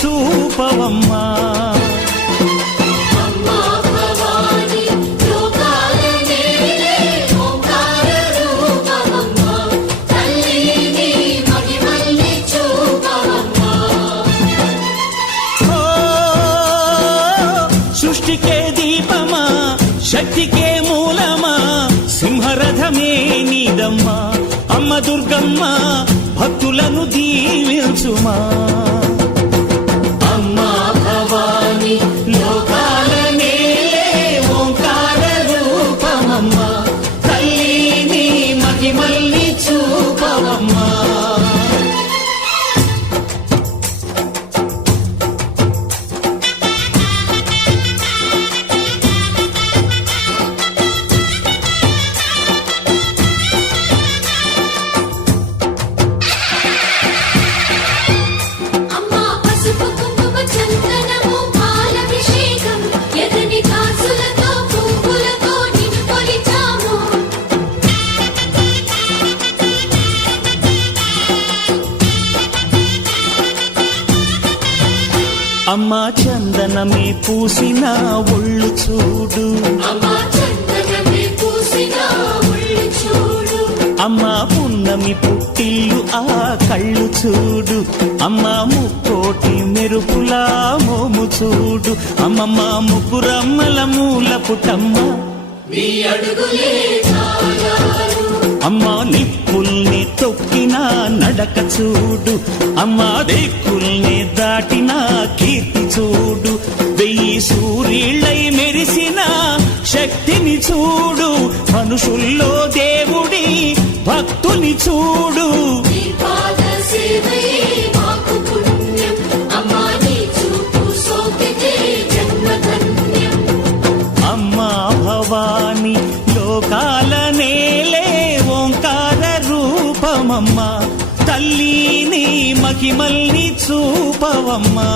చూపవమ్మా. సృష్టికే దీపమా, శక్తికే మూలమా, సింహరథమే నీదమ్మా. అమ్మ దుర్గమ్మ భక్తులను దీవించుమా. అమ్మా భవాని లోకాల నేలే ఓంకార రూపమమ్మా, తల్లిని మహిమల్ని చూపవమ్మా. అమ్మా చందనమే పూసిన ఒళ్ళు చూడు, అమ్మా పున్నమి పుట్టిల్లు ఆ కళ్ళు చూడు, అమ్మా ముక్కోటి మెరుపులా మోము చూడు. అమ్మమ్మ ముగ్గురమ్మల మూల పుటమ్మ, అమ్మా నిప్పుల్ని తొక్కిన నడక చూడు, అమ్మా దిక్కుల్ని దాటిన కీర్తి చూడు. 1000 సూర్యుళ్ళై మెరిసిన శక్తిని చూడు, మనుషుల్లో దేవుడి భక్తుని చూడు. అమ్మా భవాని లోకాల నేలే ఓంకార రూపమమ్మా, తల్లిని మహిమల్ని చూపవమ్మా.